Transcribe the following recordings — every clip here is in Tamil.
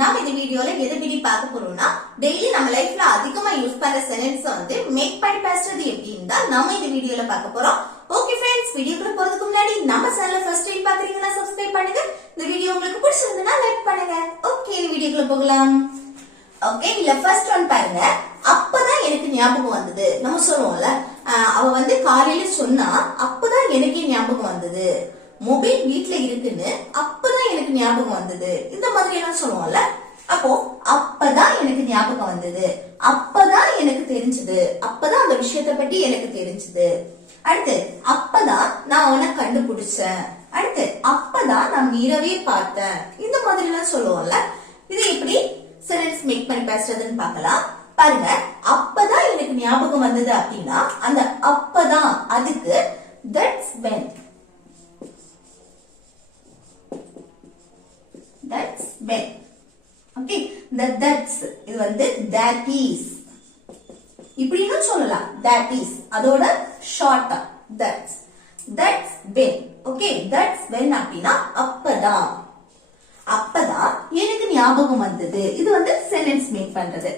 நாம இந்த வீடியோல எதை பத்தி பார்க்க போறோம்னா டெய்லி நம்ம லைஃப்ல அதிகமா யூஸ் பண்ற சென்டென்ஸ் வந்து மேக் பண்ணி பேசுறது எப்படின்னு தான் நாம இந்த வீடியோல பார்க்க போறோம். ஓகே ஃப்ரெண்ட்ஸ், வீடியோக்குள்ள போறதுக்கு முன்னாடி நம்ம சேனலை ஃபர்ஸ்ட் டைம் பாக்குறீங்கன்னா சப்ஸ்கிரைப் பண்ணுங்க. இந்த வீடியோ உங்களுக்கு பிடிச்சிருந்தா லைக் பண்ணுங்க. ஓகே, வீடியோக்குள்ள போகலாம். ஓகே, இல்ல ஃபர்ஸ்ட் ஒன் பாருங்க. அப்பதான் எனக்கு ஞாபகம் வந்தது. நம்ம சொல்லுவோம்ல, அவ வந்து காலையில சொன்னா அப்பதான் எனக்கே ஞாபகம் வந்தது. மொபைல் வீட்ல இருக்குன்னு அப்பதான் எனக்கு ஞாபகம் வந்தது. இந்த மாதிரி எல்லாம் சொல்லுவோம்ல. அப்போ அப்பதான் எனக்கு ஞாபகம் வந்தது, அப்பதான் எனக்கு தெரிஞ்சது, அப்பதான் அந்த விஷயத்த பத்தி எனக்கு தெரிஞ்சது. அடுத்து அப்பதான் நான் அவனை கண்டுபிடிச்சேன். அடுத்து அப்பதான் நான் மீறவே பார்த்தேன். இந்த மாதிரி எல்லாம் சொல்லுவோம்ல. இது எப்படி சென்டென்ஸ் மேக் பண்ணி பேசுறதுன்னு பார்க்கலாம். பாருங்க, அப்பதான் எனக்கு ஞாபகம் வந்தது அப்படின்னா அந்த அப்பதான் அதுக்கு that's when. That's when. Okay, the that's இது வந்து that is இப்படின்னு சொல்லலாம். that is அதோட ஷார்ட்டா that's when. Okay, that's when அப்படின்னா அப்பதான் அப்பதான் எனக்கு ஞாபகம் வந்தது. இது வந்து சென்டென்ஸ் மேக் பண்றது.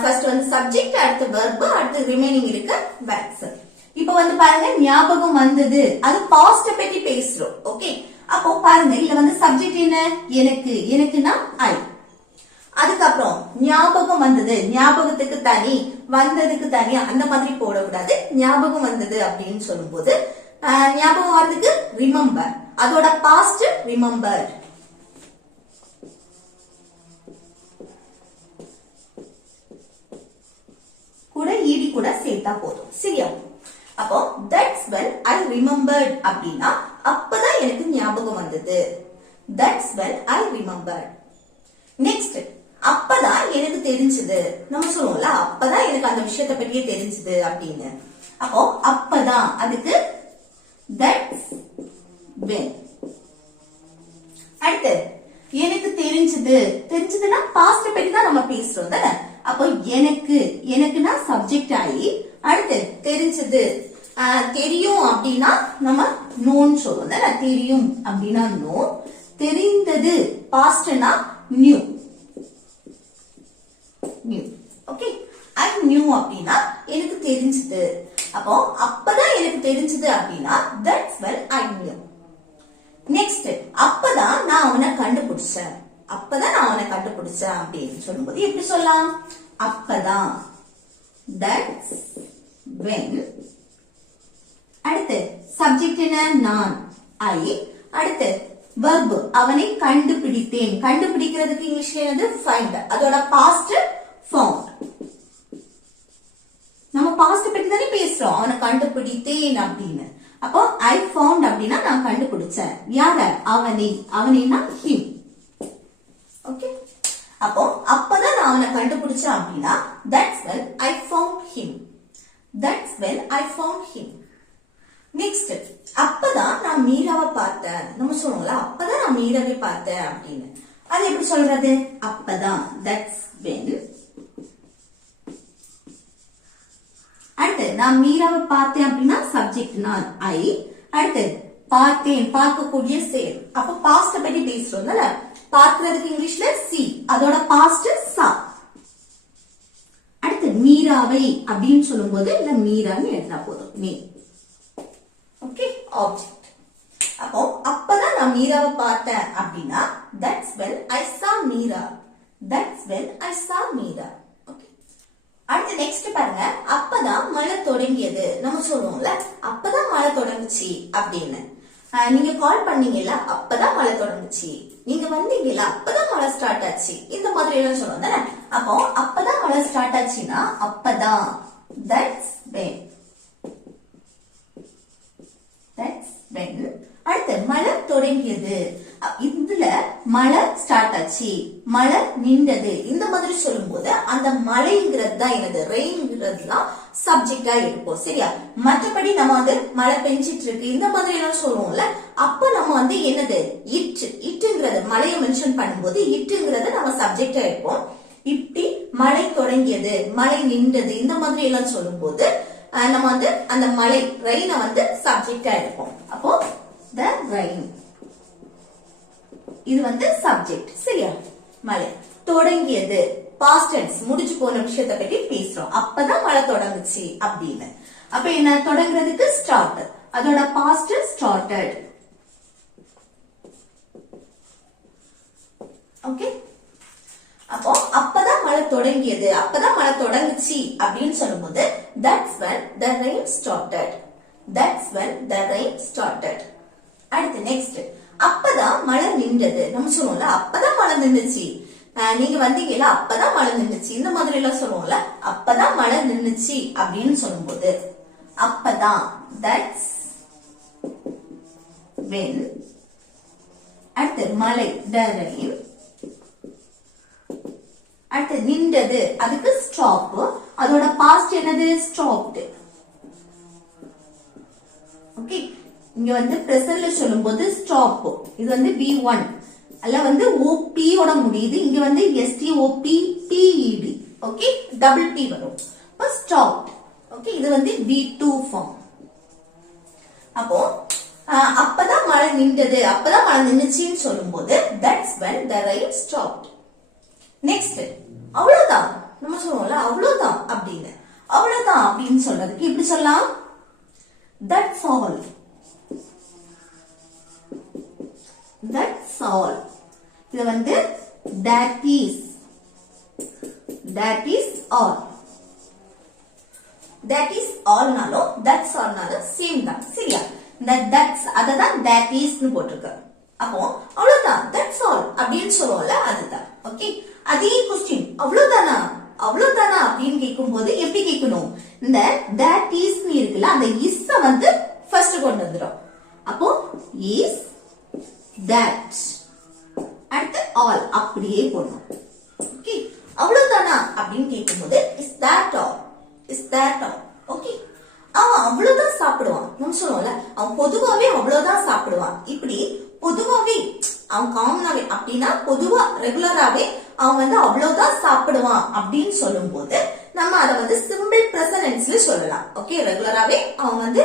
ஃபர்ஸ்ட் வந்து சப்ஜெக்ட், அடுத்து வெர்ப், அடுத்து ரிமைனிங் இருக்கு வேர்ப்ஸ். இப்போ வந்து பாருங்க, ஞாபகம் வந்தது அது பாஸ்ட் பத்தி பேசுறோம். ஓகே, அப்போ பாருங்க, இதுல வந்து சப்ஜெக்ட் என்ன? எனக்கு, எனக்குன்னா ஐ. அதுக்கப்புறம் ஞாபகம் வந்தது, ஞாபகத்துக்கு தனி, வந்ததுக்கு தனியா அந்த மாதிரி போடக்கூடாது. ஞாபகம் வந்தது அப்படின்னு சொல்லும் போது ஞாபகம் வர்றதுக்கு ரிமெம்பர், அதோட பாஸ்ட் ரிமெம்பர். கூட ஈடி கூட சேர்த்தா போதும். சரியா? அப்போ that's when I remembered அப்படின்னா அப்பதான் எனக்கு ஞாபகம் வந்தது. That's when I remembered. Next, அப்பதான் எனக்கு தெரிஞ்சது. நம்ம சொல்லுவோம்ல, அப்பதான் எனக்கு அந்த விஷயத்தை பற்றியே தெரிஞ்சது அப்படின்னு. அப்போ அப்பதான் அதுக்கு that's when. அடுத்து எனக்கு தெரிஞ்சது. தெரிஞ்சதுன்னா பாஸ்ட் பத்தி தான் நம்ம பேசுறோம் தானே. அப்போ எனக்கு, எனக்குன்னா சப்ஜெக்ட் ஆகி அடுத்து தெரிஞ்சது. தெரியும் அப்படின்னா நம்ம நோன்னு சொல்லுவோம் தானே. தெரியும் அப்படின்னா நோ. தெரிந்தது பாஸ்ட்னா knew. Knew. Okay, I knew அப்படின்னா எனக்கு தெரிஞ்சது. அப்போ அப்பதான் எனக்கு தெரிஞ்சது அப்படின்னா that's when I knew. Next, அப்பதான் நான் அவனை கண்டுபிடிச்சேன். அப்பதான் நான் அவனை கண்டுபிடிச்சேன் அப்படின்னு சொல்லும்போது எப்படி சொல்லலாம்? அப்பதான் that's when. அடுத்து சப்ஜெக்ட் என்ன? நான், ஐ. அடுத்து verb, அவனை கண்டுபிடித்தேன். கண்டுபிடிக்கிறதுக்கு இங்கிலீஷ்ல என்னது? find. அதோட பாஸ்ட் found. நம்ம பாஸ்ட் பத்தி தானே பேசுறோம், அவனை கண்டுபிடித்தேன் அப்படின்னு. அப்போ I found அப்படின்னா நான் கண்டுபிடிச்சேன். யார? அவனை. அவனைனா him. ஓகே, அப்போ அப்பதான் நான் அவனை கண்டுபிடிச்சேன் அப்படின்னா that's when I found him. That's when I found him. Next, அப்பதான் நான் மீராவை பார்த்தேன். நம்ம சொல்லுவோம்ல, அப்பதான் நான் மீராவை பார்த்தேன் அப்படின்னு. அது எப்படி சொல்றது? அப்பதான் that's when. அடுத்து நான் மீராவை பார்த்தேன் அப்படின்னா சப்ஜெக்ட் நான், ஐ. அடுத்து பார்த்தேன், பார்க்கக்கூடிய செயல். அப்ப பாஸ்ட் பத்தி பேசுறோம்ல. பார்க்கிறதுக்கு இங்கிலீஷ்ல சி, அதோட பாஸ்ட் சா. அடுத்து மீராவை அப்படின்னு சொல்லும் போது இல்ல மீரான்னு எழுதினா போதும், நேம். Okay, object. அப்போ அப்பதான் நான் மீராவை பார்த்தேன் அப்படின்னா that's when I saw Meera. That's when I saw Meera. Okay, அடுத்து நெக்ஸ்ட் பாருங்க, அப்பதான் மழை தொடங்கியது. நம்ம சொல்லுவோம்ல, அப்பதான் மழை தொடங்குச்சு அப்படின்னு. நீங்க கால் பண்ணீங்கல்ல, அப்பதான் மழை தொடங்குச்சு. நீங்க வந்தீங்கல்ல, அப்பதான் மழை ஸ்டார்ட் ஆச்சு. இந்த மாதிரி எல்லாம் சொல்லுவோம் தானே. அப்போ அப்பதான் மழை ஸ்டார்ட் ஆச்சுன்னா அப்பதான் that's when. That's when. அடுத்து மழை தொடங்கியது. இதுல மழை ஸ்டார்ட் ஆச்சு, மழை நின்றது. இந்த மாதிரி சொல்லும் போது அந்த மழைங்கிறது தான் என்னது? ரெயின்ங்கிறது தான் சப்ஜெக்டா இருக்கும். சரியா? மற்றபடி நம்ம வந்து மழை பெஞ்சிட்டு இருக்கு இந்த மாதிரி எல்லாம் சொல்லுவோம்ல. அப்ப நம்ம வந்து என்னது? இட்டுங்கிறது மழையை மென்ஷன் பண்ணும்போது இட்டுங்கிறத நம்ம சப்ஜெக்டா இருப்போம். இப்படி மழை தொடங்கியது, மழை நின்றது இந்த மாதிரி எல்லாம் சொல்லும் போது நம்ம வந்து அந்த மழை ரெயினை வந்து சப்ஜெக்டா இருக்கும். அப்போ the rain. இது வந்து சப்ஜெக்ட். சரியா? மழை. தொடங்கியது past tense, முடிஞ்சு போன விஷயத்தை பத்தி பேசுறோம். அப்பதான் மழை தொடங்குச்சு அப்படின்னு. அப்ப என்ன தொடங்குறதுக்கு start, அதோட past started. ஓகே, அப்போ அப்பதான் மழை தொடங்கியது, அப்பதான் மழை தொடங்குச்சு அப்படின்னு சொல்லும்போது that's when the rain started. That's when the rain started. அடுத்து நெக்ஸ்ட், அப்பதான் மழை நின்றது. நம்ம சொல்லுவோம்ல அப்பதான் மழை நின்னுச்சு, நீங்க வந்தீங்கல்ல அப்பதான் மழை நின்னுச்சு, இந்த மாதிரி எல்லாம் சொல்லுவோம்ல. அப்பதான் மழை நின்னுச்சு அப்படின்னு சொல்லும்போது அப்பதான் that's when. அடுத்து மழை the rain. அடுத்து நின்றது, அதுக்கு ஸ்டாப், அதோட பாஸ்ட் என்னது ஸ்டாப்ட். ஓகே, இங்க வந்து பிரசன்ட்ல சொல்லும்போது ஸ்டாப், இது வந்து V1 அல்ல வந்து OP ஓட முடியுது, இங்க வந்து STOP PED. Okay, double P வரும். அப்ப ஸ்டாப்ட். ஓகே, இது வந்து V2 ஃபார்ம். அப்போ அப்பதான் மழை நின்றது, அப்பதான் மழை நின்னுச்சுன்னு சொல்லும்போது that's when the rain stopped. Next, அவ்வளவுதான். நம்ம சொல்லுவோம்ல அவ்வளவுதான் அப்படின்னு. அவ்வளவுதான் அப்படின்னு சொல்றதுக்கு எப்படி சொல்லலாம்? That's all. That's all. இது வந்து that is. That is all. That is all நாலும் that's all நாலும் சேம் தான். சரியா? இந்த that's அததான் that is னு போட்டுருக்கு. அப்போ அவ்வளவுதான் that's all அப்படின்னு சொல்லுவோம்ல அதுதான். ஓகே, அதே क्वेश्चन அவ்வளவுதானா அவ்வளவுதானா அப்படின்னு கேட்கும்போது எப்படி கேட்கணும்? இந்த that is னு இருக்குல்ல, அந்த is வந்து ஃபர்ஸ்ட் கொண்டு வந்துரும். அப்போ is that, அடுத்து all அப்படியே போடணும். ஓகே, அவ்வளவுதானா அப்படின்னு கேட்கும்போது is that all, is that all. Okay, அவன் அவ்வளவுதான் சாப்பிடுவான். நம்ம சொல்லுவோம்ல அவன் பொதுவாவே அவ்வளவுதான் சாப்பிடுவான். இப்படி பொதுவாவே அவன் காமனாவே அப்படின்னா பொதுவா ரெகுலராவே அவன் வந்து அவ்வளவுதான் சாப்பிடுவான் அப்படின்னு சொல்லும் போது நம்ம அதை வந்து சிம்பிள் பிரசன்டென்ஸ்ல சொல்லலாம். ஓகே, ரெகுலராவே அவன் வந்து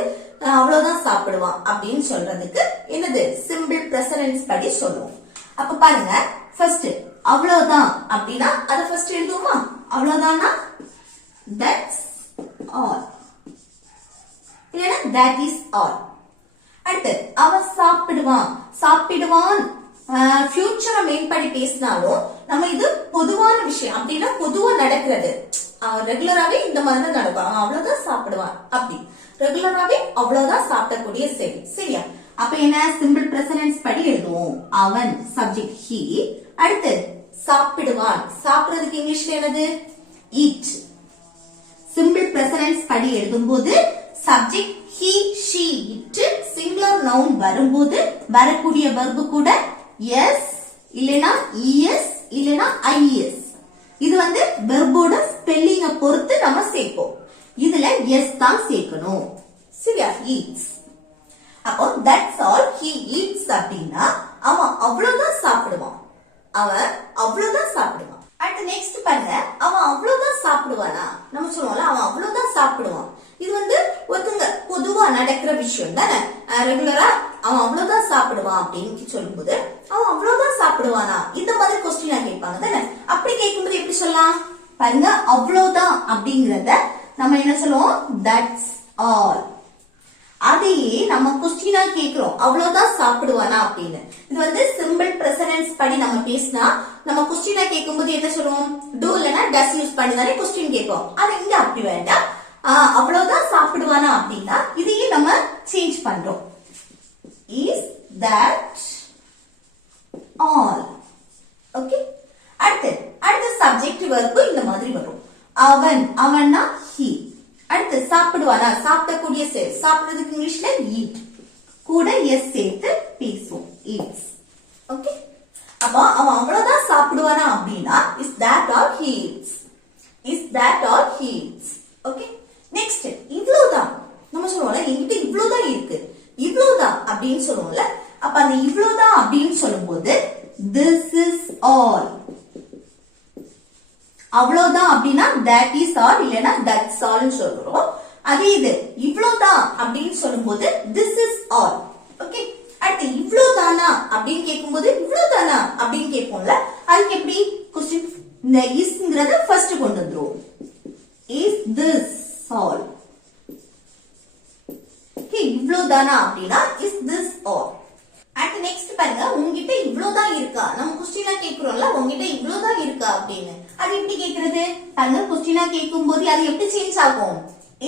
அவ்வளவுதான் சாப்பிடுவான் அப்படின்னு சொல்றதுக்கு என்னது சிம்பிள் பிரசன்டென்ஸ் படி சொல்லுவோம். அப்ப பாருங்க, ஃபர்ஸ்ட் அவ்வளவுதான் அப்படின்னா அதை ஃபர்ஸ்ட் எழுதுவோமா? அவ்வளவுதானா that's all, இல்லைன்னா that is all. அடுத்து அவன் சாப்பிடுவான், சாப்பிடுவான் ஃபியூச்சரை மெயின் பண்ணி பேசினாலும் நம்ம இது பொதுவான விஷயம் அப்படின்னா பொதுவா நடக்கிறது. அவன் ரெகுலராவே இந்த மாதிரி தான் நடக்கும், அவன் அவ்வளவுதான் சாப்பிடுவான் அப்படி ரெகுலராவே அவ்வளவுதான் சாப்பிடக்கூடிய செயல். சரியா? அப்ப என்ன சிம்பிள் பிரசன்டென்ஸ் படி எழுதுவோம். அவன் சப்ஜெக்ட் he, அடுத்து சாப்பிடுவான், சாப்பிடுறதுக்கு இங்கிலீஷ்ல என்னது eat. சிம்பிள் பிரசன்டென்ஸ் படி எழுதும் போது subject he she it, singular noun வரும்போது வரக்கூடிய வெர்பு கூட எஸ் இல்லனா es இல்லனா is. இது வந்து வெர்போட ஸ்பெல்லிங்க பொறுத்து நம்ம சேர்ப்போம். இதுல எஸ் தான் சேர்க்கணும். சரியா? eats. அப்போ that's all he eats அப்படின்னா அவன் அவ்வளவுதான் சாப்பிடுவான், அவன் அவ்வளவுதான் சாப்பிடுவான். அடுத்து நெக்ஸ்ட் பாருங்க, அவன் அவ்வளவுதான் சாப்பிடுவானா? நம்ம சொல்லுவோம்ல அவன் அவ்வளவுதான் சாப்பிடுவான். இது வந்து ஒருத்தங்க பொதுவா நடக்கிற விஷயம் தானே. ரெகுலரா அவன் அவ்வளவுதான் சாப்பிடுவான் அப்படின்னு சொல்லும்போது அவன் அவ்வளவுதான் சாப்பிடுவானா இந்த மாதிரி கொஸ்டின் கேட்பாங்க தானே. அப்படி கேட்கும்போது எப்படி சொல்லலாம் பாருங்க, அவ்வளவுதான் அப்படிங்கறத நம்ம என்ன சொல்லுவோம்? that's all. அதையே நம்ம கொஸ்டினா கேக்குறோம், அவ்வளவுதான் சாப்பிடுவானா அப்படின்னு. இது வந்து சிம்பிள் பிரசன்டென்ஸ் படி நம்ம பேசினா நம்ம கொஸ்டினா கேட்கும்போது என்ன சொல்லுவோம்? do இல்லனா does யூஸ் பண்ணி தானே கொஸ்டின் கேட்போம். அது இங்க அப்படி வேண்டாம். அவ்வளவுதான் சாப்பிடுவானா அப்படின்னா இதையே நம்ம சேஞ்ச் பண்றோம். is that all. ஓகே, அடுத்து சப்ஜெக்ட் வெர்ப் இந்த மாதிரி வரும். அவன், அவன்னா he. அடுத்து சாப்பிடுவானா, சாப்பிடக்கூடிய செயல், சாப்பிடுறதுக்கு இங்கிலீஷ்ல eat, கூட எஸ் சேர்த்து பேசுவோம் eats. ஓகே, அப்ப அவன் அவ்வளவுதான் சாப்பிடுவானா அப்படின்னா is that all he eats, is that all he eats. Okay, next இவ்வளவுதான். நம்ம சொல்லுவோம்ல என்கிட்ட இவ்வளவுதான் இருக்கு, இவ்வளவுதான் அப்படின்னு சொல்லுவோம்ல. அப்ப அந்த இவ்வளவுதான் அப்படின்னு சொல்லும்போது this is all. அவ்வளவுதான் அப்படின்னா that is all இல்லனா that's all சொல்றோம். அதே இது இவ்வளவுதான் அப்படின்னு சொல்லும்போது this is all. ஓகே, அடுத்து இவ்வளவுதானா அப்படின்னு கேட்கும்போது இவ்வளவுதானா அப்படின்னு கேட்போம்ல, அதுக்கு எப்படி இந்த isங்கறத ஃபர்ஸ்ட் கொண்டு வந்துரும். Is this all? Okay, இவ்ளோதானா அப்படினா is this all? அடுத்து நெக்ஸ்ட் பாருங்க, உங்ககிட்ட இவ்ளோதான் இருக்கா? நம்ம क्वेश्चनா கேக்குறோம்ல, உங்ககிட்ட இவ்ளோதான் இருக்கா அப்படினு. அது எப்படி கேக்குறது? பாருங்க, क्वेश्चनா கேக்கும்போது அது எப்படி சேஞ்ச் ஆகும்?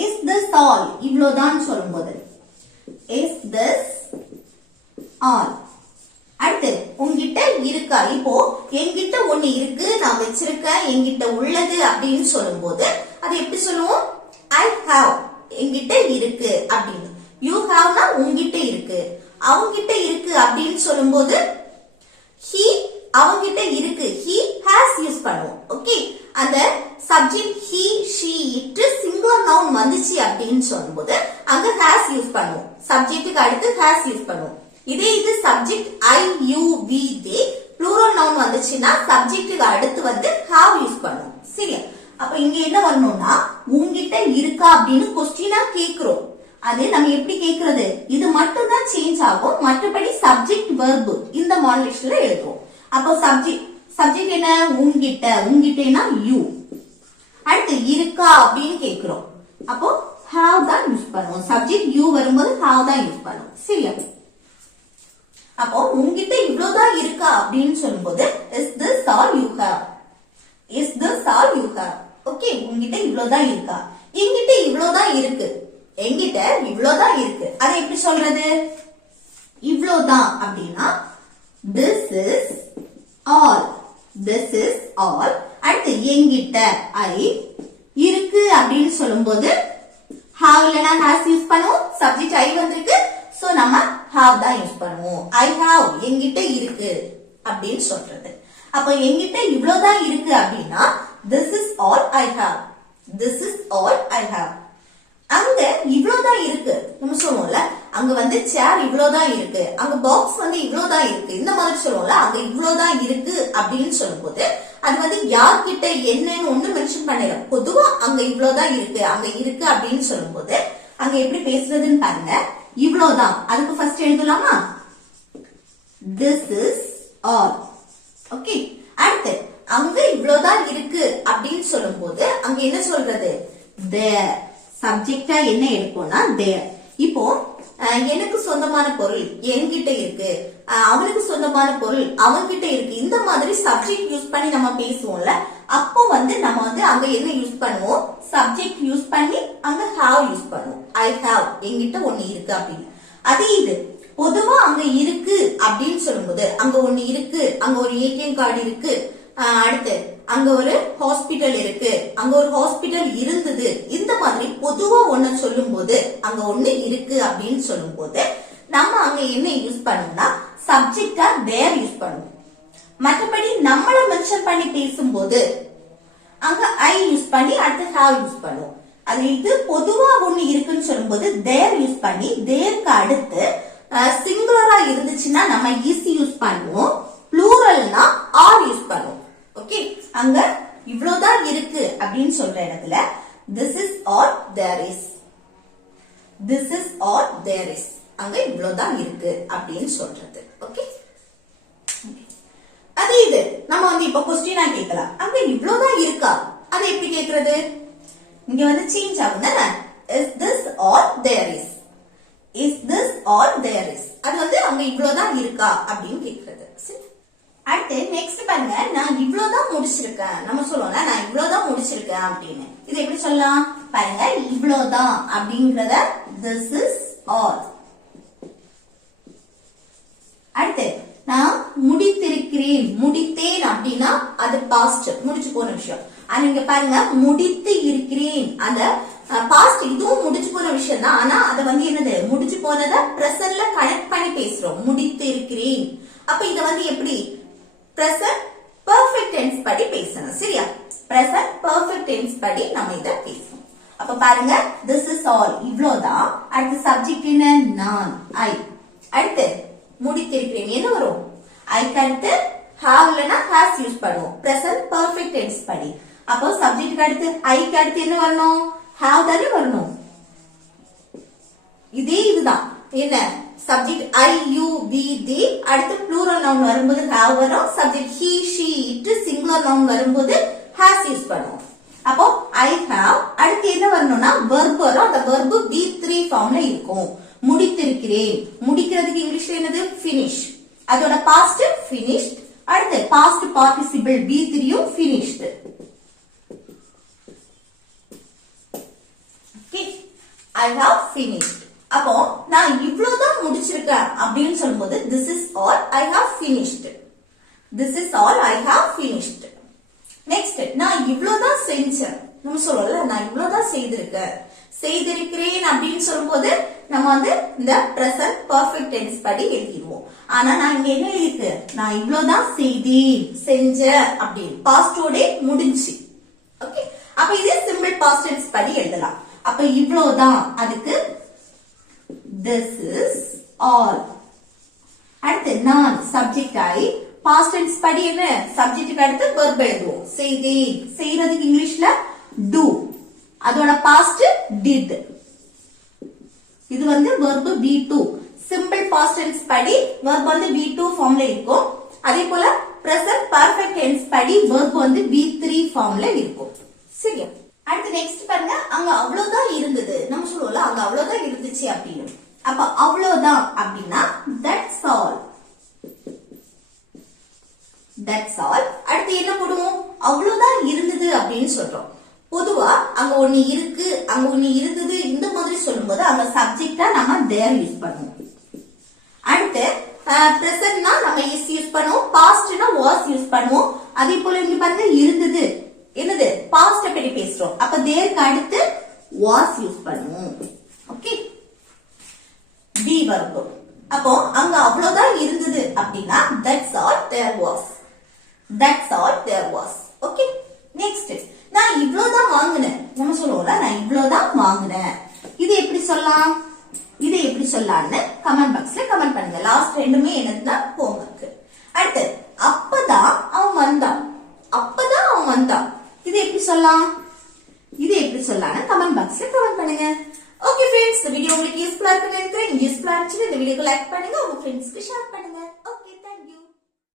Is this all? இவ்ளோதான் சொல்லும்போது Is this all? அடுத்து உங்ககிட்ட இருக்கா? இப்போ என்கிட்ட ஒண்ணு இருக்கு, நான் வச்சிருக்கேன், என்கிட்ட உள்ளது அப்படின்னு சொல்லும்போது அது எப்படி சொல்லுவோம்? I have. என்கிட்ட இருக்கு அப்படின்னு. You haveனா உங்ககிட்ட இருக்கு. அவங்கிட்ட இருக்கு அப்படின்னு சொல்லும்போது he அவங்கிட்ட இருக்கு. He has யூஸ் பண்ணுவோம். ஓகே, அந்த subject he, she, it singular noun வந்துச்சு அப்படின்னு சொல்லும்போது அங்க has யூஸ் பண்ணுவோம். சப்ஜெக்ட்டுக்கு அடுத்து has யூஸ் பண்ணுவோம். இதே இது subject I, you, we, they plural noun வந்துச்சுன்னா சப்ஜெக்ட்டுக்கு அடுத்து வந்து have யூஸ் பண்ணுவோம். சரியா? அப்ப இங்க என்ன வரணும்னா உங்ககிட்ட இருக்கா அப்படின்னு क्वेश्चनா கேக்குறோம். அது நம்ம எப்படி கேக்குறது? இது மட்டும் தான் சேஞ்ச் ஆகும், மற்றபடி சப்ஜெக்ட் வெர்ப் இந்த மாடுலேஷன்ல எழுதுவோம். அப்போ சப்ஜெக்ட் என்ன? உங்ககிட்ட. உங்ககிட்டனா you. அடுத்து இருக்கா அப்படின்னு கேக்குறோம். அப்போ have தான் யூஸ் பண்ணுவோம். சப்ஜெக்ட் you வரும்போது have தான் யூஸ் பண்ணுவோம். சரியா? அப்போ உங்ககிட்ட இவ்ளோதான் இருக்கா அப்படின்னு சொல்லும்போது is this all you have? Is this all you have? Okay, உங்ககிட்ட இவ்ளோதான் இருக்கா? என்கிட்ட இவ்ளோதான் இருக்கு. என்கிட்ட இவ்ளோதான் இருக்கு. அதை எப்படி சொல்றது? இவ்ளோதான் அப்படின்னா this is all. This is all. அடுத்து என்கிட்ட I இருக்கு அப்படின்னு சொல்லும்போது have இல்லனா has யூஸ் பண்ணுவோம். சப்ஜெக்ட் I வந்திருக்கு, சோ நம்ம have தான் யூஸ் பண்ணுவோம். I have என்கிட்ட இருக்கு அப்படின்னு சொல்றது. அப்ப என்கிட்ட இவ்ளோதான் இருக்கு அப்படின்னா this is all I have. This is all I have. அங்க இவ்ளோதான் இருக்கு நம்ம சொல்லுவோம்ல, அங்க வந்து சேர் இவ்ளோதான் இருக்கு, அங்க பாக்ஸ் வந்து இவ்ளோதான் இருக்கு, இந்த மாதிரி சொல்லுவோம்ல. அங்க இவ்ளோதான் இருக்கு அப்படின்னு சொல்லும்போது அது வந்து யார்கிட்ட என்னன்னு ஒண்ணு மென்ஷன் பண்ணல. பொதுவா அங்க இவ்ளோதான் இருக்கு, அங்க இருக்கு அப்படின்னு சொல்லும்போது அங்க எப்படி பேசுறதுன்னு பாருங்க. இவ்ளோதான், அதுக்கு ஃபர்ஸ்ட் எழுதலாமா? This is all. ஓகே, அடுத்து அங்க இவ்ளோதான் இருக்கு அப்படின்னு சொல்லும்போது அங்க என்ன சொல்றது? there. சப்ஜெக்டா என்ன எடுப்போம்னா there. இப்போ எனக்கு சொந்தமான பொருள் என்கிட்ட இருக்கு, அவனுக்கு சொந்தமான பொருள் அவன்கிட்ட இருக்கு, இந்த மாதிரி சப்ஜெக்ட் யூஸ் பண்ணி நம்ம பேசுவோம்ல. அப்போ வந்து நம்ம வந்து அங்க என்ன யூஸ் பண்ணுவோம்? சப்ஜெக்ட் யூஸ் பண்ணி அங்க have யூஸ் பண்ணுவோம். I have என்கிட்ட ஒண்ணு இருக்கு அப்படின்னு. அதே இது பொதுவா அங்க இருக்கு அப்படின்னு சொல்லும்போது அங்க ஒண்ணு இருக்கு, அங்க ஒரு ஏடிஎம் கார்டு இருக்கு, அடுத்து அங்க ஒரு ஹாஸ்பிட்டல் இருக்கு, அங்க ஒரு ஹாஸ்பிட்டல் இருந்தது, இந்த மாதிரி பொதுவா ஒண்ணு சொல்லும்போது அங்க ஒண்ணு இருக்கு அப்படின்னு சொல்லும்போது நம்ம அங்க என்ன யூஸ் பண்ணுவோம்னா சப்ஜெக்டா there யூஸ் பண்ணுவோம். மற்றபடி நம்மள மென்ஷன் பண்ணி பேசும்போது அங்க I யூஸ் பண்ணி அடுத்து have யூஸ் பண்ணுவோம். அது இது பொதுவா ஒண்ணு இருக்குன்னு சொல்லும்போது there யூஸ் பண்ணி thereக்கு அடுத்து சிங்குலரா இருந்துச்சுன்னா நம்ம is யூஸ் பண்ணுவோம், ப்ளூரல்னா are யூஸ் பண்ணுவோம். ஓகே, அங்க இவ்ளோதான் இருக்கு அப்படின்னு சொல்ற இடத்துல this is all there is. This is all there is. அங்க இவ்ளோதான் இருக்கு அப்படின்னு சொல்றது. ஓகே, அது இது நம்ம வந்து இப்ப क्वेश्चनா கேட்கலாம். அங்க இவ்ளோதான் இருக்கா? அது எப்படி கேக்குறது? இங்க வந்து சேஞ்ச் ஆகும் தானே. Is this all there is? Is this all there is? அது வந்து அங்க இவ்ளோதான் இருக்கா அப்படின்னு கேக்குறது. அடுத்து நெக்ஸ்ட் பாருங்க, நான் இவ்ளோதான் முடிச்சிருக்கேன். நம்ம சொல்லுவோம்ல நான் இவ்ளோதான் முடிச்சிருக்கேன் அப்படின்னு. இது எப்படி சொல்லலாம்? பாருங்க, இவ்ளோதான் அப்படிங்கறத this is all. அடுத்து நான் முடித்திருக்கிறேன், முடித்தேன் அப்படின்னா அது பாஸ்ட், முடிச்சு போன விஷயம். ஆனா இங்க பாருங்க, முடித்து இருக்கிறேன், அந்த பாஸ்ட் இதுவும் முடிச்சு போன விஷயம் தான். ஆனா அத வந்து என்னது முடிச்சு போனத பிரசன்ட்ல கனெக்ட் பண்ணி பேசுறோம். முடித்து இருக்கிறேன். அப்ப இத வந்து எப்படி present perfect tense படி பேசணும். சரியா? present perfect tense படி நம்ம இத பேசணும். அப்ப பாருங்க, this is all இவ்ளோதான். அடுத்து சப்ஜெக்ட் என்ன? நான், I. அடுத்து முடித்திருக்கிறேன் என்ன வரும்? I அடுத்து have இல்லனா has யூஸ் பண்ணுவோம். present perfect tense படி. அப்போ சப்ஜெக்ட் அடுத்து I அடுத்து என்ன வரணும்? have தானே வரணும். இதே இதுதான் என்ன? Subject I, you, we, they, அடுத்து ப்ளூரல் நவுன் வரும்போது have வரும். Subject he, she, it singular singular noun வரும்போது ஹேஸ் யூஸ் பண்ணுவோம். அப்போ ஐ ஹாவ் அடுத்து என்ன வரணும்னா verb வரும். அந்த verb V3 ஃபார்ம்ல இருக்கும். முடித்திருக்கிறேன். முடிக்கிறதுக்கு இங்கிலீஷ்ல என்னது finish. அதோட past finished. அடுத்து past participle V3யும் finished. Okay, I have finished. அப்போ நான் இவ்வளவுதான் முடிச்சிருக்கேன் அப்படின்னு சொல்லும்போது this is all I have finished. This is all I have finished. Next, நான் இவ்வளவுதான் செஞ்சேன். நம்ம சொல்றோம்ல நான் இவ்வளவுதான் செய்திருக்கிறேன் அப்படின்னு சொல்லும்போது நம்ம வந்து இந்த present perfect tense படி எழுதிடுவோம். ஆனா நான் இங்க என்ன எழுதிருக்கு? நான் இவ்வளவுதான் செஞ்சேன் அப்படின்னு பாஸ்டோட முடிஞ்சு. ஓகே, அப்ப இது சிம்பிள் பாஸ்ட் டென்ஸ் படி எழுதலாம். அப்ப இவ்வளவுதான் அதுக்கு this is all. அடுத்து நான் சப்ஜெக்ட் ஆகி past tense படி என்ன சப்ஜெக்ட்டுக்கு அடுத்து verb எழுதுவோம். செய்யறதுக்கு இங்கிலீஷ்ல do. அதோட past did. இது வந்து verb V2. simple past tense படி verb வந்து V2 ஃபார்ம்ல இருக்கும். அதே போல present perfect tense படி verb வந்து V3 ஃபார்ம்ல இருக்கும். சரியா? அடுத்து நெக்ஸ்ட் பாருங்க, அங்க அவ்வளவுதான் இருந்தது. நம்ம சொல்லுவோம்ல அங்க அவ்வளவுதான் இருந்துச்சு அப்படின்னு. அப்ப அவ்வளவுதான் அப்படின்னா that's all. That's all. அடுத்து என்ன போடுவோம்? அவ்வளவுதான் இருந்தது அப்படின்னு சொல்றோம். பொதுவா அங்க ஒண்ணு இருக்கு, அங்க ஒண்ணு இருந்தது இந்த மாதிரி சொல்லும்போது அங்க சப்ஜெக்டா நம்ம there யூஸ் பண்ணுவோம். அடுத்து presentனா நம்ம is யூஸ் பண்ணுவோம், pastனா was யூஸ் பண்ணுவோம். அதே போல இங்க பாருங்க இருந்தது என்னது past பத்தி பேசுறோம். அப்ப thereக்கு அடுத்து was யூஸ் பண்ணுவோம். Okay, be verb. அப்போ அங்க அவ்வளவுதான் இருந்தது அப்படின்னா that's all there was. That's all there was. Okay, next, நான் இவ்வளவுதான் வாங்குனேன். நம்ம சொல்லுவோம்ல நான் இவ்வளவுதான் வாங்குனேன். இது எப்படி சொல்லலாம்? இது எப்படி சொல்லலாம்னு கமெண்ட் பாக்ஸ்ல கமெண்ட் பண்ணுங்க. லாஸ்ட் ரெண்டுமே என்னதுன்னா ஹோம்வொர்க். அடுத்து அப்பதான் அவன் வந்தான். இது எப்படி சொல்லலாம்? இது எப்படி சொல்லலாம்னு கமெண்ட் பாக்ஸ்ல கமெண்ட் பண்ணுங்க. ஓகே ஃப்ரெண்ட்ஸ், இந்த வீடியோ உங்களுக்கு யூஸ்ஃபுல்லா இருக்குன்னு நினைக்கிறேன். யூஸ்ஃபுல்லா இருந்துச்சுன்னா இந்த வீடியோக்கு லைக் பண்ணுங்க, உங்க ஃப்ரெண்ட்ஸ்க்கு ஷேர் பண்ணுங்க.